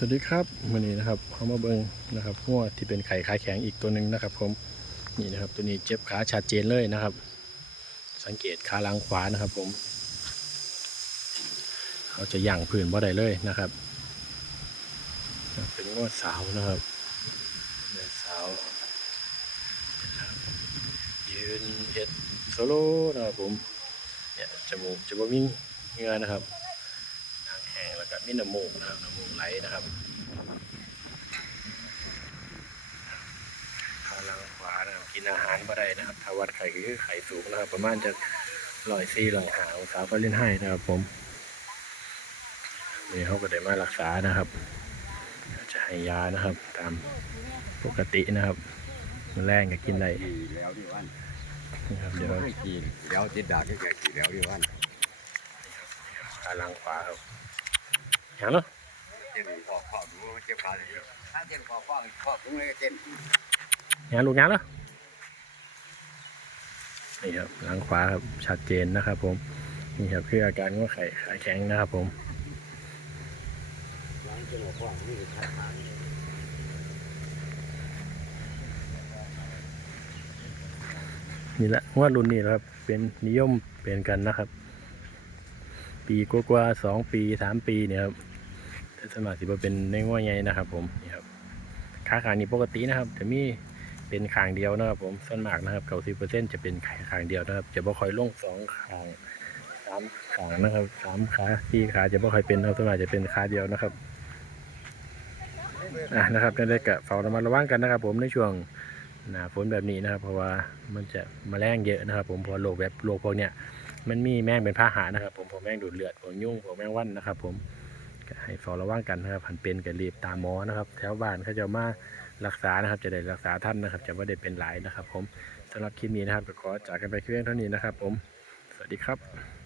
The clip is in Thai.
สวัสดีครับวันนี้นะครับเขามาเบิงนะครับหัวที่เป็นไข่ขาแข็งอีกตัวหนึ่งนะครับ ผมนี่นะครับ ตัวนี้เจ็บขาชัดเจนเลยนะครับ สังเกตขาหลังขวานะครับ ผมเขาจะย่างพื้นบ่ได้เลยนะครับ เป็นงวดสาวนะครับสาวยืนเฮ็ดโซโล่นะครับผมเนี่ยจมูกจะบ่มีเงือนะครับ แห้งแล้วก็มีน้ำมูกนะครับน้ำมูกไหลนะครับขาหลังขวานะครับกินอาหารบ่ได้นะครับถ้าวัดไข่ก็คือไข่สูงนะครับ ประมาณจะร้อยสี่ร้อยห้าองศาฟาเรนไฮต์นะครับ ผมนี่เขาก็ได้มารักษานะครับ จะให้ยานะครับ ตามปกตินะครับมันแรงก็กินได้ขี่แล้วดิวันนะครับเดี๋ยวให้ขี่แล้วติดดาบให้แกขี่แล้วดิวันขาหลังขวาครับ ย่าเนาะเจ็บคอคอดูเจ็บขาเลยถ้าเจ็บคอคอคอตรงนี้ก็เจ็บอย่างลูกอย่าเนาะนี่ครับหลังขวาครับชัดเจนนะครับผมนี่ครับคืออาการว่าไข่ขาแข็งนะครับผมนี่แหละว่ารุ่นนี้นะครับเป็นนิยมเป็นกันนะครับ ปีกว่าๆสองปีสามปีเนี่ยครับ สวนมัครสิบเป็นในง้อใหญ่นะครับ ผมนี่ครับขาขางนี่ปกตินะครับจะมีเป็นขางเดียวนะครับ ผมส่วนมากนะครับเก้าสิบเปอร์เซ็นจะเป็นขขางเดียวนะครับ จะบ่ค่อยลงสองขางสามขางนะครับสามขาสี่ขาจะบ่ค่อยเป็นนะครับส่วนมากจะเป็นขาเดียวนะครับอะนะครับนั่นเลยกะเฝ้าระมัดระวังกันนะครับ ผมในช่วงหนาฝนแบบนี้นะครับ เพราะว่ามันจะมแมลงเยอะนะครับ ผมพอโรคแบบโรคพวกเนี้ยมันมีแมงเป็นพาหะนะครับ ผมพวกแมงดูดเลือดพวกยุ่งพวกแมงวันนะครับ ผม ก็ให้เฝ้าระวังกันนะครับหันเป็นกับรีบตามหมอนะครับ แถวบ้านเขาจะมารักษานะครับ จะได้รักษาท่านนะครับ จะไม่ได้เป็นหลายนะครับ ผมสำหรับคลิปนี้นะครับก็ขอจากกันไปเพียงเท่านี้นะครับ ผม สวัสดีครับ